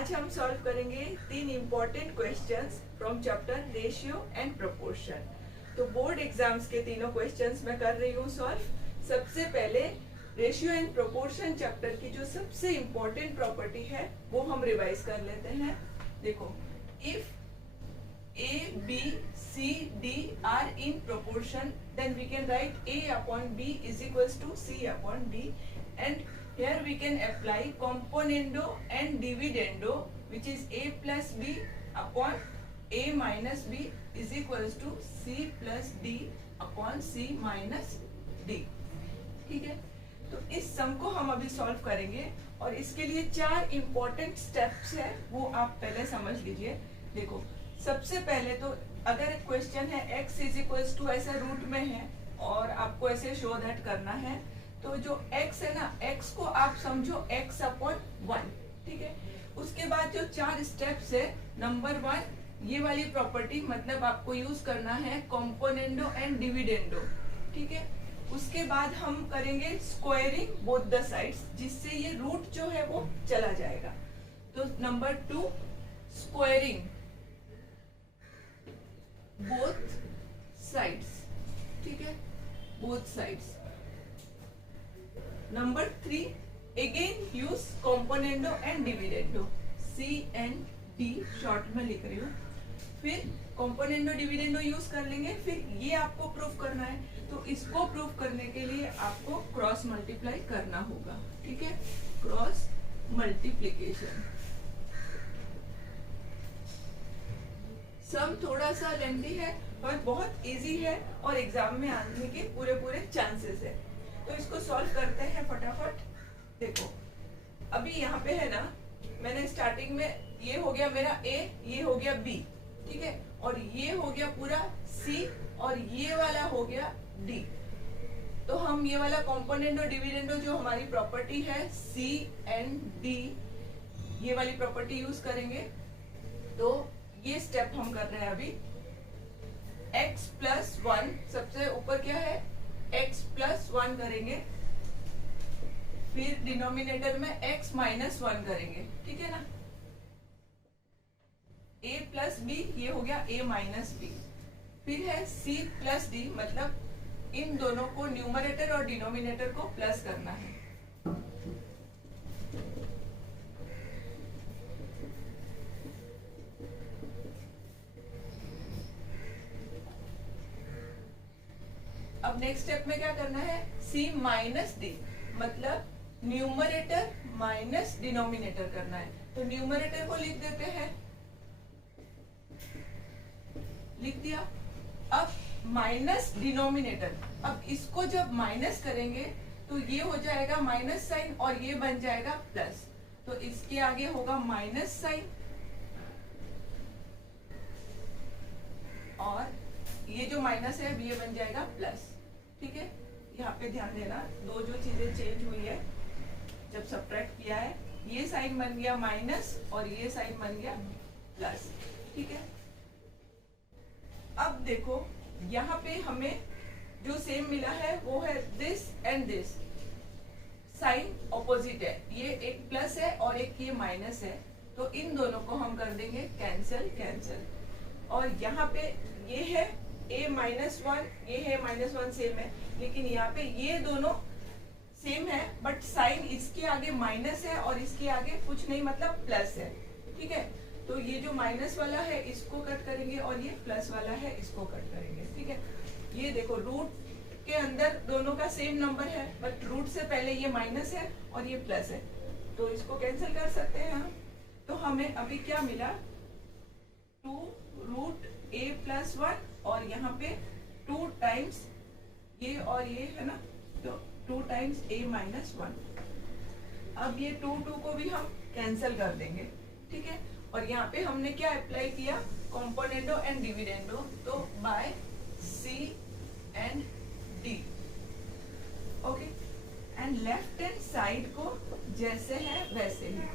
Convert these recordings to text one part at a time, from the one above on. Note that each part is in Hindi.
आज हम सॉल्व करेंगे 3 important questions from chapter ratio and proportion. तो बोर्ड एग्जाम्स के तीनों क्वेश्चंस मैं कर रही हूँ सॉल्व। सबसे पहले रेशियो एंड प्रोपोर्शन चैप्टर की जो सबसे इम्पोर्टेंट प्रॉपर्टी है वो हम रिवाइज कर लेते हैं। देखो, if A, B, C, D are in proportion, then we can write A upon B is equals to C upon D, and here we can apply componendo and dividendo, which is A plus B upon A minus B is equals to C plus D upon C minus D। ठीक है, तो इस सम को हम अभी सॉल्व करेंगे और इसके लिए 4 इम्पोर्टेंट स्टेप्स है, वो आप पहले समझ लीजिए। देखो, सबसे पहले तो अगर एक क्वेश्चन है x इज इक्वल्स टू ऐसा रूट में है और आपको ऐसे शो दैट करना है, तो जो x है ना, x को आप समझो x अपॉन 1। ठीक है, उसके बाद जो 4 स्टेप्स है, नंबर 1 ये वाली प्रॉपर्टी, मतलब आपको यूज करना है कॉम्पोनेंडो एंड डिविडेंडो। ठीक है, उसके बाद हम करेंगे स्क्वायरिंग बोथ द साइड्स, जिससे ये रूट जो है वो चला जाएगा। तो नंबर 2 स्क्वायरिंग both sides। ठीक है, both sides। Number 3 again use componendo and dividendo, C and D short में लिख रही हूँ। फिर componendo dividendo यूज कर लेंगे। फिर ये आपको प्रूफ करना है, तो इसको प्रूफ करने के लिए आपको क्रॉस मल्टीप्लाई करना होगा। ठीक है, क्रॉस मल्टीप्लीकेशन। सम थोड़ा सा लेंथी है पर बहुत इजी है और एग्जाम में आने के पूरे चांसेस है। तो इसको सॉल्व करते हैं फटाफट। देखो, अभी यहाँ पे है ना, मैंने स्टार्टिंग में ये हो गया मेरा A, ये हो गया B। ठीक है, और ये हो गया पूरा C और ये वाला हो गया D। तो हम ये वाला कॉम्पोनेंडो डिविडेंडो जो हमारी प्रॉपर्टी है C एंड D, ये वाली प्रॉपर्टी यूज करेंगे। तो ये स्टेप हम कर रहे हैं अभी। x प्लस 1, सबसे ऊपर क्या है, x प्लस 1 करेंगे, फिर डिनोमिनेटर में x माइनस 1 करेंगे। ठीक है ना, a प्लस b, ये हो गया a माइनस b। फिर है c प्लस d, मतलब इन दोनों को न्यूमरेटर और डिनोमिनेटर को प्लस करना है। अब नेक्स्ट स्टेप में क्या करना है, c माइनस d, मतलब न्यूमरेटर माइनस डिनोमिनेटर करना है। तो न्यूमरेटर को लिख देते हैं, लिख दिया। अब माइनस डिनोमिनेटर, अब इसको जब माइनस करेंगे तो ये हो जाएगा माइनस साइन और ये बन जाएगा प्लस। तो इसके आगे होगा माइनस साइन और ये जो माइनस है ये बन जाएगा प्लस। ठीक है, यहाँ पे ध्यान देना, दो जो चीजें चेंज हुई है जब सब्ट्रैक्ट किया है, ये साइन बन गया माइनस और ये साइन बन गया प्लस। ठीक है, अब देखो यहाँ पे हमें जो सेम मिला है वो है this and this, sign opposite है, ये एक प्लस है और एक ये माइनस है। तो इन दोनों को हम कर देंगे कैंसल कैंसल। और यहाँ पे ये है a माइनस 1, ये है माइनस 1, सेम है, लेकिन यहाँ पे ये दोनों सेम है बट साइन इसके आगे माइनस है और इसके आगे कुछ नहीं, मतलब प्लस है। ठीक है, तो ये जो माइनस वाला है इसको कट करेंगे और ये प्लस वाला है इसको कट करेंगे। ठीक है, ये देखो रूट के अंदर दोनों का सेम नंबर है बट रूट से पहले ये माइनस है और ये प्लस है, तो इसको कैंसिल कर सकते हैं हम। तो हमें अभी क्या मिला, 2 रूट a प्लस 1 और यहाँ पे 2 टाइम्स ये और ये है ना, तो 2 टाइम्स a माइनस 1। अब ये 2 को भी हम कैंसिल कर देंगे। ठीक है, और यहाँ पे हमने क्या अप्लाई किया, कॉम्पोनेंडो एंड डिविडेंडो, तो by C and D। Okay, and left hand side को जैसे है वैसे ही।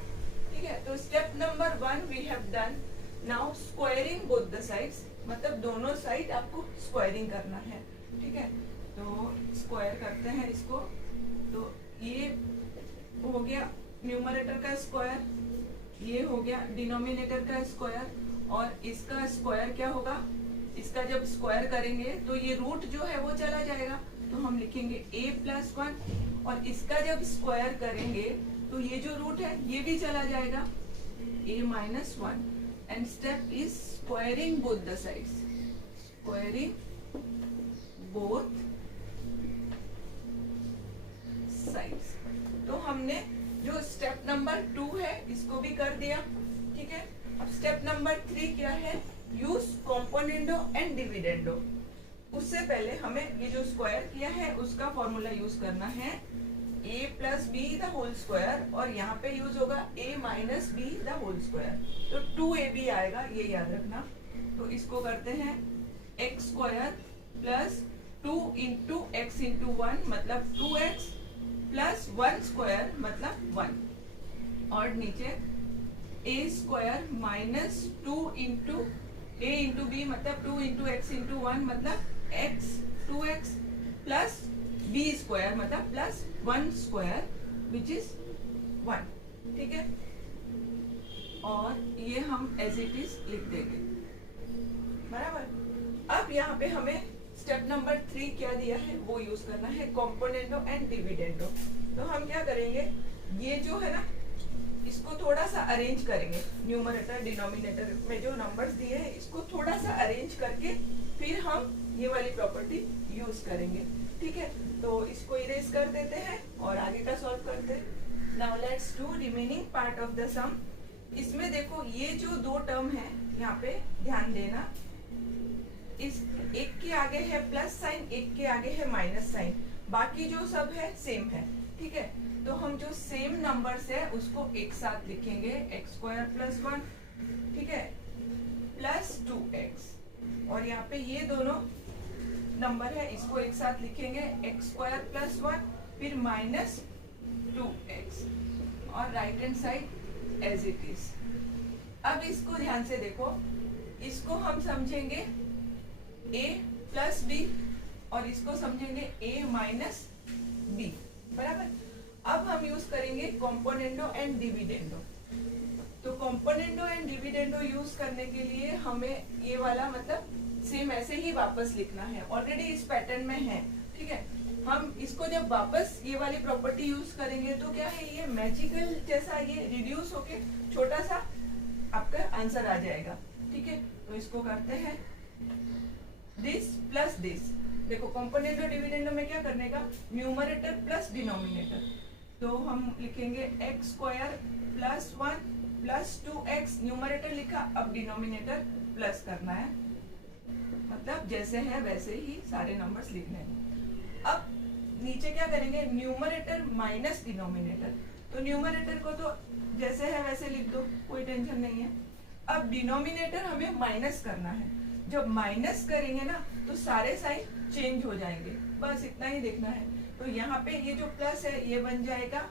ठीक है, तो step number 1 we have done. Now squaring both the sides, मतलब दोनों साइड आपको स्क्वायरिंग करना है। ठीक है, तो स्क्वायर करते हैं इसको। तो ये हो गया न्यूमरेटर का स्क्वायर ये हो गया डिनोमिनेटर का स्क्वायर, और इसका स्क्वायर क्या होगा, इसका जब स्क्वायर करेंगे तो ये रूट जो है वो चला जाएगा, तो हम लिखेंगे a प्लस 1, और इसका जब स्क्वायर करेंगे तो ये जो रूट है ये भी चला जाएगा, a minus 1, and step is squaring both the sides, squaring both sides. तो हमने जो स्टेप नंबर 2 है इसको भी कर दिया, ठीक है। अब स्टेप नंबर 3 क्या है, यूज कॉम्पोनेंडो एंड डिविडेंडो। उससे पहले हमें ये जो स्क्वायर किया है उसका फॉर्मूला यूज करना है, a plus B the whole square, और यहाँ पे यूज होगा a minus B the whole square, तो 2ab आएगा, ये याद रखना। तो इसको करते हैं x square plus 2 into X into 1 मतलब 2x प्लस 1 स्क्वायर मतलब 1, और नीचे a square minus 2 into a into B मतलब 2 इंटू एक्स इंटू 1 मतलब x 2x plus b square मतलब प्लस 1 स्क्वायर विच इज 1, ठीक है। और ये हम एज इट इज लिख देंगे, बराबर। अब यहाँ पे हमें स्टेप नंबर 3 क्या दिया है वो यूज करना है, कॉम्पोनेंडो एंड डिविडेंडो। तो हम क्या करेंगे, ये जो है ना इसको थोड़ा सा अरेंज करेंगे, न्यूमरेटर डिनोमिनेटर में जो नंबर्स दिए हैं इसको थोड़ा सा अरेंज करके फिर हम ये वाली प्रॉपर्टी यूज करेंगे, ठीक है। तो इसको इरेज कर देते हैं और आगे का सॉल्व करते हैं। Now let's do remaining part of the sum. इसमें देखो ये जो दो टर्म है यहाँ पे ध्यान देना, इस एक के आगे है प्लस साइन, एक के आगे है माइनस साइन, बाकी जो सब है सेम है, ठीक है। तो हम जो सेम नंबर्स है उसको एक साथ लिखेंगे, एक्स स्क्वायर प्लस 1, ठीक है, प्लस 2x, और यहाँ पे ये दोनों नंबर है इसको एक साथ लिखेंगे, एक्स स्क्वायर प्लस 1 फिर माइनस 2x, और right hand side as it is. अब इसको ध्यान से देखो, इसको हम समझेंगे a प्लस b और इसको समझेंगे a माइनस b, बराबर। अब हम यूज करेंगे कॉम्पोनेंडो एंड डिविडेंडो। तो कॉम्पोनेंडो एंड डिविडेंडो यूज करने के लिए हमें ये वाला मतलब सेम ऐसे ही वापस लिखना है, ऑलरेडी इस पैटर्न में है, ठीक है। हम इसको जब वापस ये वाली प्रॉपर्टी यूज करेंगे तो क्या है, ये मैजिकल जैसा ये रिड्यूस होके छोटा सा आपका आंसर आ जाएगा, ठीक है। तो इसको करते हैं दिस प्लस दिस। देखो कॉम्पोनेंडो डिविडेंडो में क्या करने का, न्यूमरेटर प्लस डिनोमिनेटर, तो हम लिखेंगे x square plus 1 plus 2x, numerator लिखा, अब डिनोमिनेटर प्लस करना है, मतलब जैसे है वैसे ही सारे नंबर्स लिखने हैं। अब नीचे क्या करेंगे, न्यूमरेटर माइनस डिनोमिनेटर, तो न्यूमरेटर को तो जैसे है वैसे लिख दो, कोई टेंशन नहीं है। अब डिनोमिनेटर हमें माइनस करना है, जब माइनस करेंगे ना तो सारे साइन चेंज हो जाएंगे, बस इतना ही देखना है। तो यहाँ पे ये जो प्लस है ये बन जाएगा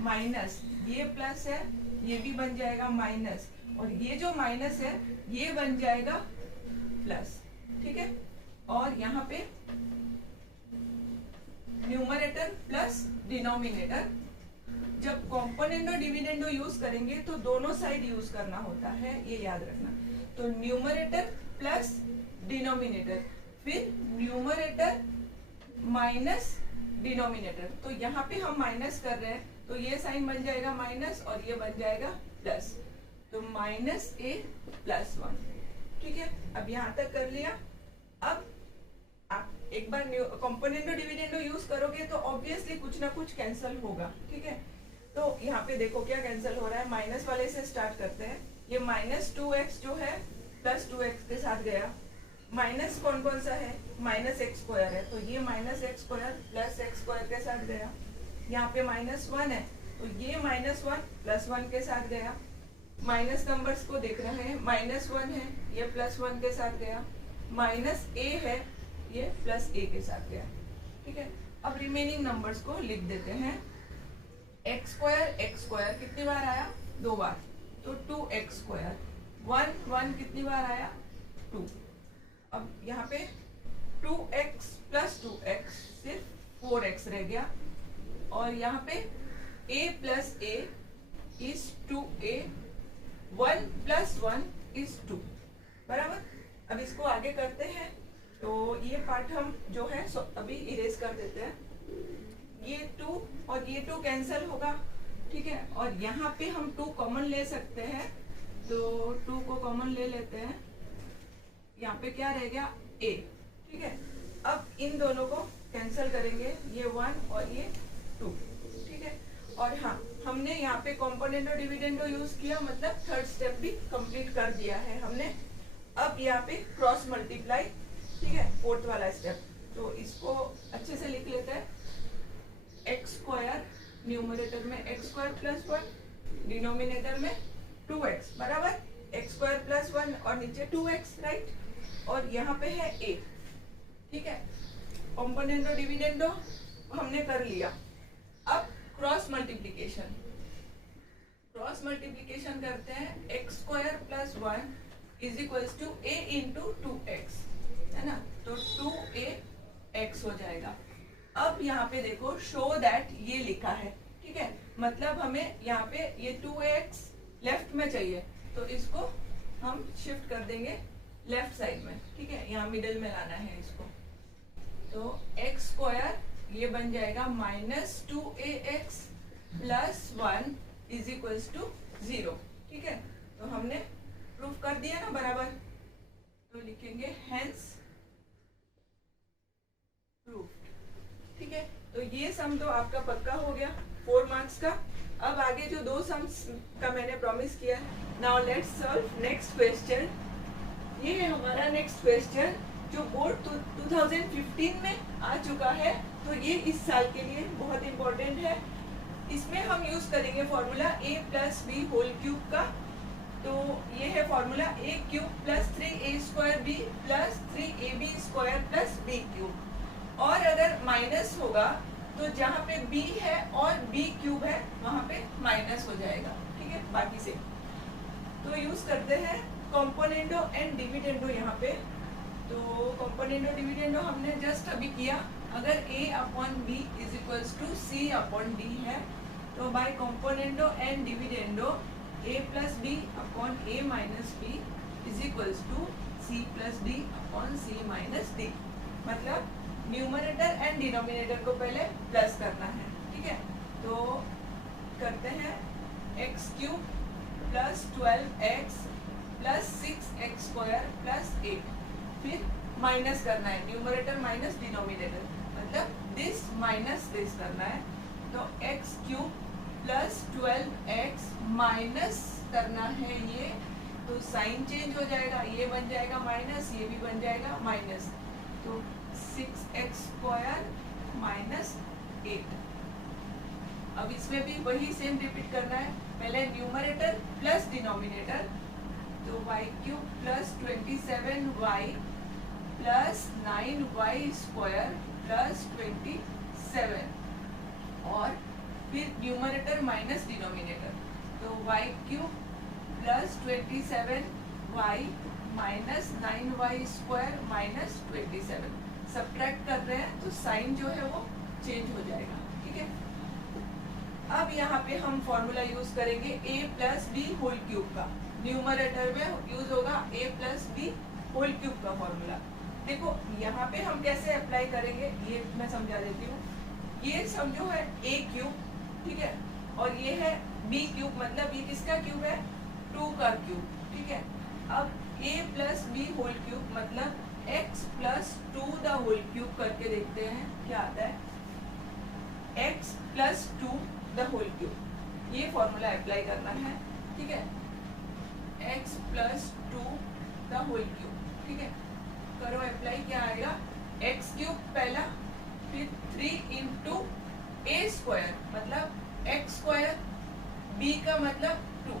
माइनस, ये प्लस है ये भी बन जाएगा माइनस, और ये जो माइनस है ये बन जाएगा प्लस, ठीक है। और यहाँ पे न्यूमरेटर प्लस डिनोमिनेटर, जब कॉम्पोनेंडो डिविडेंडो यूज करेंगे तो दोनों साइड यूज करना होता है, ये याद रखना। तो न्यूमरेटर प्लस डिनोमिनेटर, फिर न्यूमरेटर माइनस डिनोमिनेटर, तो यहाँ पे हम माइनस कर रहे हैं तो ये साइन बन जाएगा माइनस और ये बन जाएगा प्लस, तो माइनस a प्लस 1, ठीक है। अब यहाँ तक कर लिया। अब आप एक बार कॉम्पोनेंडो डिविडेंडो यूज करोगे तो ऑब्वियसली कुछ ना कुछ कैंसिल होगा, ठीक है। तो यहाँ पे देखो क्या कैंसिल हो रहा है, माइनस वाले से स्टार्ट करते हैं। ये माइनस 2x जो है प्लस 2x के साथ गया, माइनस कौन कौन सा है, माइनस एक्स स्क्वायर है, तो ये minus x square plus x square के साथ गया। यहाँ पे माइनस 1 है तो ये माइनस 1 प्लस 1 के साथ गया। माइनस नंबर्स को देख रहे हैं, माइनस 1 है ये प्लस 1 के साथ गया, माइनस a है ये प्लस a के साथ गया, ठीक है। अब रिमेनिंग नंबर्स को लिख देते हैं। एक्स स्क्वायर कितनी बार आया, 2 बार, तो 2x स्क्वायर, 1 कितनी बार आया, 2। अब यहाँ पे 2x प्लस 2x सिर्फ 4x रह गया, और यहाँ पे a plus a is 2a 1 + 1 = 2, बराबर। अब इसको आगे करते हैं, तो ये पार्ट हम जो है अभी इरेज कर देते हैं। ये 2 और ये 2 कैंसिल होगा, ठीक है। और यहाँ पे हम 2 कॉमन ले सकते हैं, तो 2 को कॉमन ले लेते हैं। यहाँ पे क्या रह गया, a, ठीक है। अब इन दोनों को कैंसिल करेंगे, ये 1 और ये 2, ठीक है। और हाँ, हमने यहाँ पे कॉम्पोनेंटो डिविडेंडो यूज किया, मतलब थर्ड स्टेप भी कंप्लीट कर दिया है हमने। अब यहाँ पे क्रॉस मल्टीप्लाई, ठीक है, फोर्थ वाला स्टेप। तो इसको अच्छे से लिख लेते हैं। x², न्यूमरेटर में x² + 1, डिनोमिनेटर में 2x, बराबर। x² + 1 और नीचे 2x, राइट। और यहाँ पे है a, ठीक है। कॉम्पोनेंटो डिविडेंडो हमने कर लिया। अब क्रॉस मल्टीप्लिकेशन, करते हैं। x² + 1 = a × 2x, है ना। तो 2ax हो जाएगा। अब यहाँ पे देखो, शो दैट ये लिखा है, ठीक है। मतलब हमें यहाँ पे ये 2ax लेफ्ट में चाहिए, तो इसको हम शिफ्ट कर देंगे लेफ्ट साइड में, ठीक है। यहाँ मिडिल में लाना है इसको। तो x² ये बन जाएगा -2ax + 1 = 0, ठीक है। तो हमने प्रूफ कर दिया ना, बराबर। तो लिखेंगे हेंस प्रूफ, ठीक है। तो ये सम तो आपका पक्का हो गया 4 मार्क्स का। अब आगे जो 2 सम्स का मैंने प्रॉमिस किया है, now let's solve next question. ये है हमारा नेक्स्ट क्वेश्चन, जो बोर्ड 2015 में आ चुका है, तो ये इस साल के लिए बहुत इंपॉर्टेंट है। इसमें हम यूज करेंगे फॉर्मूला a + b² का। तो ये है formula a³ + 3a² b + 3ab² + b³। और अगर माइनस होगा, तो जहाँ पे b है और b³ है, वहाँ पे माइनस हो जाएगा, ठीक है, बाकी से। तो यूज करते हैं कॉम्पोनेंटो एंड डिविडेंडो यहाँ पे। तो कॉम्पोनेंटो डिविडेंडो हमने जस्ट अभी किया। अगर a/b = c/d है, तो by componendo and dividendo a + b/a - b = c + d/c - d। मतलब न्यूमरेटर एंड डिनोमिनेटर को पहले प्लस करना है, ठीक है। तो करते हैं x³ + 12x + 6x² + 8। फिर माइनस करना है, न्यूमरेटर माइनस डिनोमिनेटर, मतलब दिस माइनस दिस करना है। तो x³ + 12x माइनस करना है ये, तो साइन चेंज हो जाएगा, ये बन जाएगा माइनस, ये भी बन जाएगा माइनस। तो 6x² - 8। अब इसमें भी वही सेम रिपीट करना है, पहले न्यूमरेटर प्लस डिनोमिनेटर। तो y³ + 27y + 9y² + 27, और फिर न्यूमरेटर माइनस डिनोमिनेटर। तो y³ + 27y - 9y² - 27। सब्ट्रैक्ट कर रहे हैं, तो साइन जो है वो चेंज हो जाएगा, ठीक है। अब यहाँ पे हम फॉर्मूला यूज करेंगे a + b² का। न्यूमरेटर में यूज होगा a + b² का फॉर्मूला। देखो यहाँ पे हम कैसे अप्लाई करेंगे, ये मैं समझा देती हूँ। ये समझो है a³, ठीक है, और ये है b³, मतलब ये किसका क्यूब है, 2 का क्यूब, ठीक है। अब a + b² मतलब x + 2 करके देखते हैं क्या आता है। x + 2 ये फॉर्मूला अप्लाई करना है, ठीक है। x + 2 ठीक है, करो अप्लाई। क्या आएगा, x³ पहला, फिर 3 × a² मतलब x², b का मतलब 2,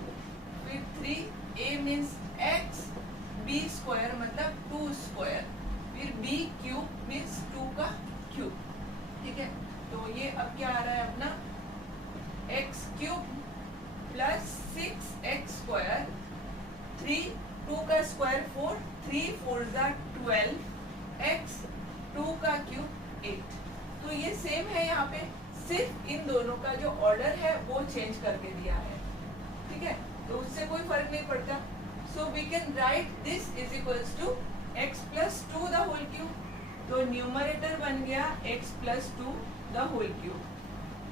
फिर 3a मीन्स x, b² मतलब 2², फिर b³ मीन्स 2 का क्यूब, ठीक है। तो ये अब क्या आ रहा है अपना, x³ + 6x², 3 2 का स्क्वायर 4, 3 4 12, x 2 का क्यूब 8। तो ये सेम है यहाँ पे, सिर्फ इन दोनों का जो ऑर्डर है वो चेंज करके दिया है, ठीक है। तो उससे कोई फर्क नहीं पड़ता. So we can write this is equals to x plus 2 the whole cube. तो न्यूमरेटर बन गया x plus 2 the whole cube.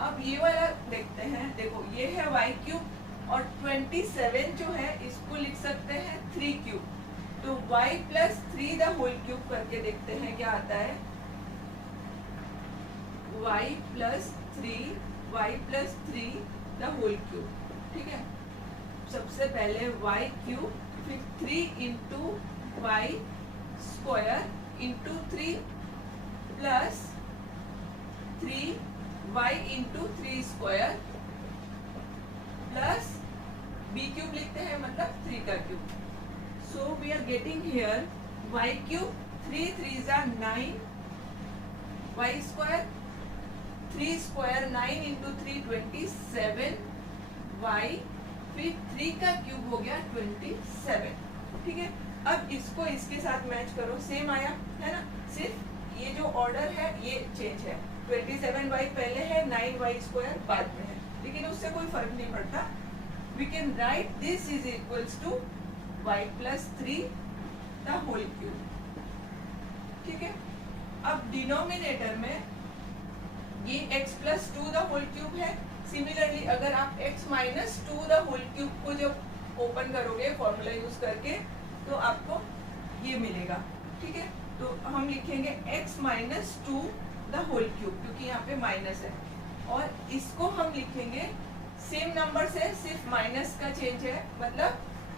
अब ये वाला देखते हैं. देखो ये है y क्यूब और 27 जो है इसको लिख सकते हैं 3 क्यूब. तो y plus 3 the whole cube करके देखते हैं क्या आता है. y plus 3 the whole cube. ठीक है. सबसे पहले y क्यूब फिर 3 into Y square into 3 plus 3y into 3 square plus b cube लिखते हैं मतलब 3 का cube. So we are getting here y cube 3 3s are 9 y square 3 square 9 into 3 27 y फिर 3 का क्यूब हो गया 27. ठीक है. अब इसको इसके साथ मैच करो. सेम आया है ना. सिर्फ ये जो ऑर्डर है ये चेंज है. 27y पहले है 9y स्क्वायर बाद में है लेकिन उससे कोई फर्क नहीं पड़ता. We can write this is equals to y plus 3 the whole cube. ठीक है. अब डिनोमिनेटर में ये x plus 2 the whole cube है. सिमिलरली अगर आप x minus 2 the whole cube को जब ओपन करोगे फॉर्मूला यूज करके तो आपको ये मिलेगा. ठीक है. तो हम लिखेंगे x minus 2 the whole cube क्योंकि यहाँ पे माइनस है और इसको हम लिखेंगे सेम नंबर से सिर्फ माइनस का चेंज है. मतलब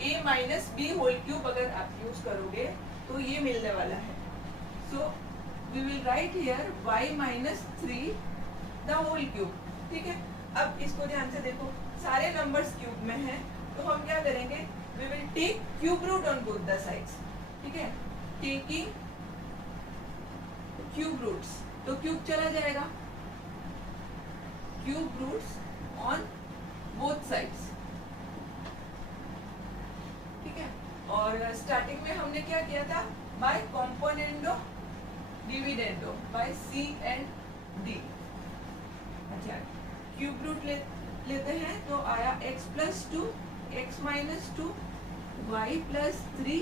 a minus B whole cube अगर आप यूज करोगे तो ये मिलने वाला है. So we will write here y minus 3 the whole cube. ठीक है. अब इसको ध्यान से देखो. सारे नंबर्स क्यूब में हैं तो हम क्या करेंगे. We will take cube root on both the sides. ठीक है. टेकिंग क्यूब रूट्स तो क्यूब चला जाएगा. Cube roots on both sides. ठीक है. और स्टार्टिंग में हमने क्या किया था. By componendo dividendo by C and D. अच्छा क्यूब रूट लेते हैं तो आया x plus 2 x minus 2 y plus 3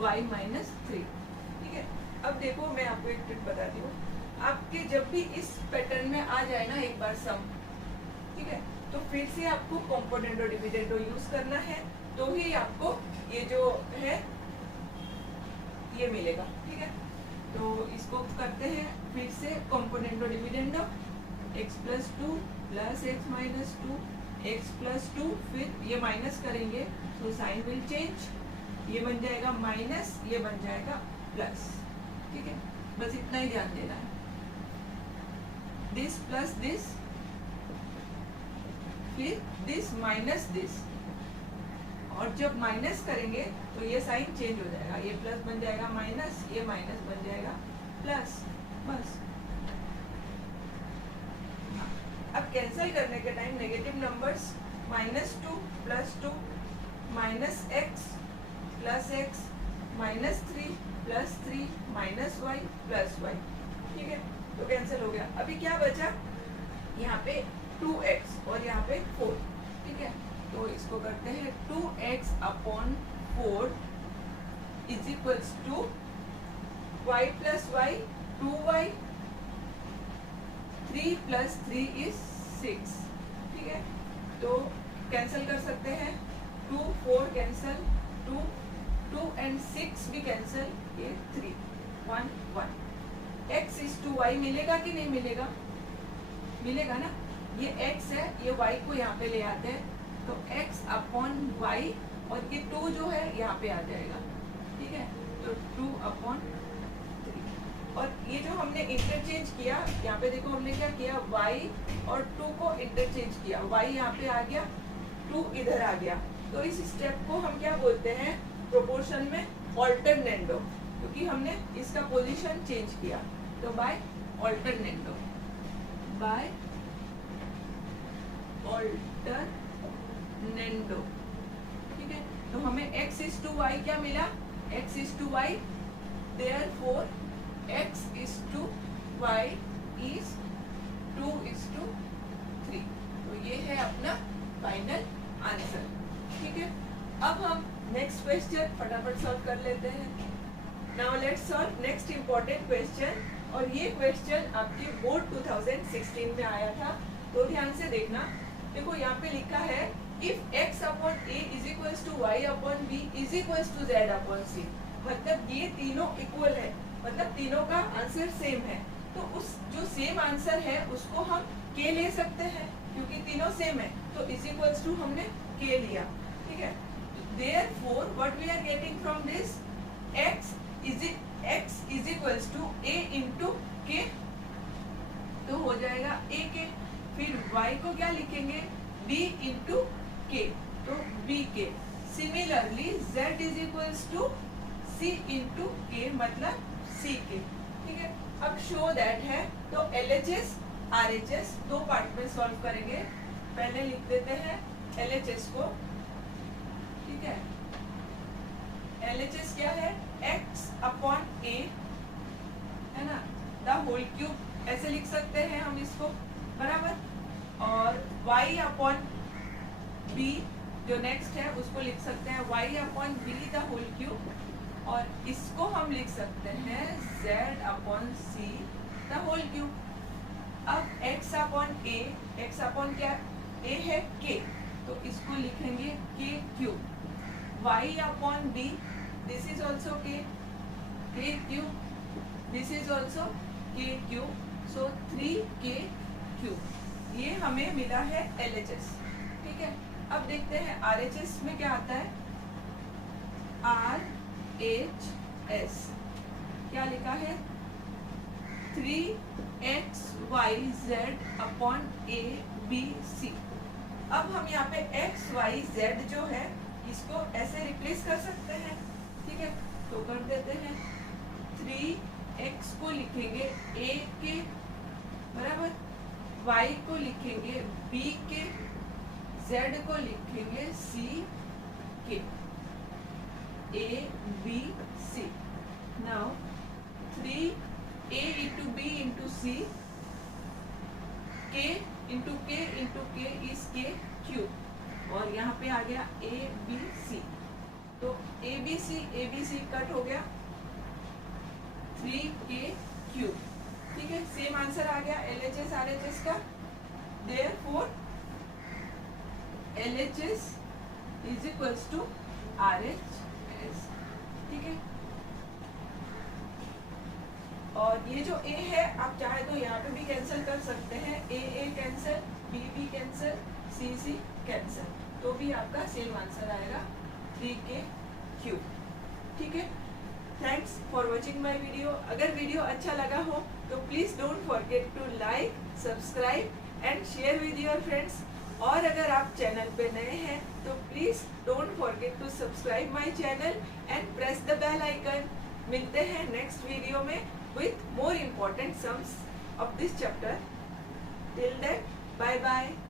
y minus 3. ठीक है. अब देखो मैं आपको एक ट्रिक बताती हूँ. आपके जब भी इस पैटर्न में आ जाए ना एक बार सम. ठीक है. तो फिर से आपको कॉम्पोनेंडो डिविडेंडो यूज करना है तो ही आपको ये जो है ये मिलेगा. ठीक है. तो इसको करते हैं फिर से componendo dividendo. x plus 2 plus x minus 2 x plus 2 फिर ये माइनस करेंगे तो साइन विल चेंज. ये बन जाएगा माइनस ये बन जाएगा प्लस. ठीक है. बस इतना ही ध्यान देना है. दिस प्लस दिस फिर दिस माइनस दिस और जब माइनस करेंगे तो ये साइन चेंज हो जाएगा. ये प्लस बन जाएगा माइनस ये माइनस बन जाएगा प्लस. बस. अब कैंसिल करने के time negative numbers minus 2 plus 2 minus x plus x minus 3 plus 3 minus y plus y. ठीक है. तो कैंसिल हो गया. अभी क्या बचा. यहाँ पे 2x और यहाँ पे 4. ठीक है. तो इसको करते हैं 2x upon 4 is equals to y plus y 2y 3 plus 3 is 6. ठीक है. तो कैंसिल कर सकते हैं. 2 4 कैंसिल 2 एंड 6 भी कैंसिल. ये 3 1 1. x इज टू y मिलेगा कि नहीं मिलेगा. मिलेगा ना. ये x है ये y को यहाँ पे ले आते हैं तो x अपॉन y और ये 2 जो है यहाँ पे आ जाएगा. ठीक है. तो 2 अपॉन और ये जो हमने इंटरचेंज किया यहाँ पे देखो हमने क्या किया y और 2 को इंटरचेंज किया. y यहाँ पे आ गया 2 इधर आ गया. तो इस स्टेप को हम क्या बोलते हैं प्रोपोर्शन में ऑल्टरनेंडो क्योंकि हमने इसका पोजीशन चेंज किया. तो बाय ऑल्टरनेंडो बाय ऑल्टरनेंडो. ठीक है. तो हमें x इज टू y क्या मिला. x is to y therefore x is to y is 2 is to 3. तो ये है अपना फाइनल आंसर. ठीक है. अब हम नेक्स्ट क्वेश्चन फटाफट सॉल्व कर लेते हैं। Now let's solve next important question, और ये क्वेश्चन आपके बोर्ड 2016 में आया था, तो ध्यान से देखना। देखो यहाँ पे लिखा है if x upon a is equals to y upon b is equals to z upon c, मतलब ये तीनों इक्वल है, मतलब तीनों का आंसर सेम है। तो उस जो सेम आंसर है उसको हम k ले सकते हैं, क्योंकि तीनों सेम है, तो इज इक्वल्स टू हमने k लिया, ठीक है। Therefore what we are getting from this, x is equals to a into k, तो हो जाएगा a k। फिर y को क्या लिखेंगे, b into k, तो b k। Similarly z is equals to c into k, मतलब c k, ठीक है। अब शो दैट है, तो LHS RHS दो पार्ट में सॉल्व करेंगे। पहले लिख देते हैं LHS को, ठीक है। LHS क्या है, x अपॉन a, है ना, द होल क्यूब, ऐसे लिख सकते हैं हम इसको, बराबर। और y अपॉन b जो नेक्स्ट है उसको लिख सकते हैं y upon b the whole cube, और इसको हम लिख सकते हैं z upon c the whole cube. अब x upon a, x upon क्या a है k, तो इसको लिखेंगे k cube. y upon b, this is also k cube, this is also k cube, so 3k cube. ये हमें मिला है LHS, ठीक है। अब देखते हैं RHS में क्या आता है। RHS क्या लिखा है, 3xyz अपॉन ABC। अब हम यहाँ पे xyz जो है इसको ऐसे रिप्लेस कर सकते हैं, ठीक है, तो कर देते हैं। 3x को लिखेंगे a के बराबर, y को लिखेंगे b के, z को लिखेंगे c के, a b c। Now 3a into b into c, k into k into k is k cube, और यहाँ पे आ गया a b c, तो a b c कट हो गया, 3k क्यूब, ठीक है। सेम आंसर आ गया LHS RHS का। Therefore LHS is equals to RHS, ठीक है। और ये जो a है आप चाहे तो यहाँ पे भी कैंसिल कर सकते हैं, a cancel, b cancel, c cancel, तो भी आपका सेम आंसर आएगा 3k क्यूब, ठीक है। Thanks for watching my video. अगर वीडियो अच्छा लगा हो तो please don't forget to like, subscribe and share with your friends. और अगर आप चैनल पे नए हैं तो please don't forget to subscribe my channel and press the bell icon. मिलते हैं नेक्स्ट वीडियो में with more important sums of this chapter. Till then, bye bye.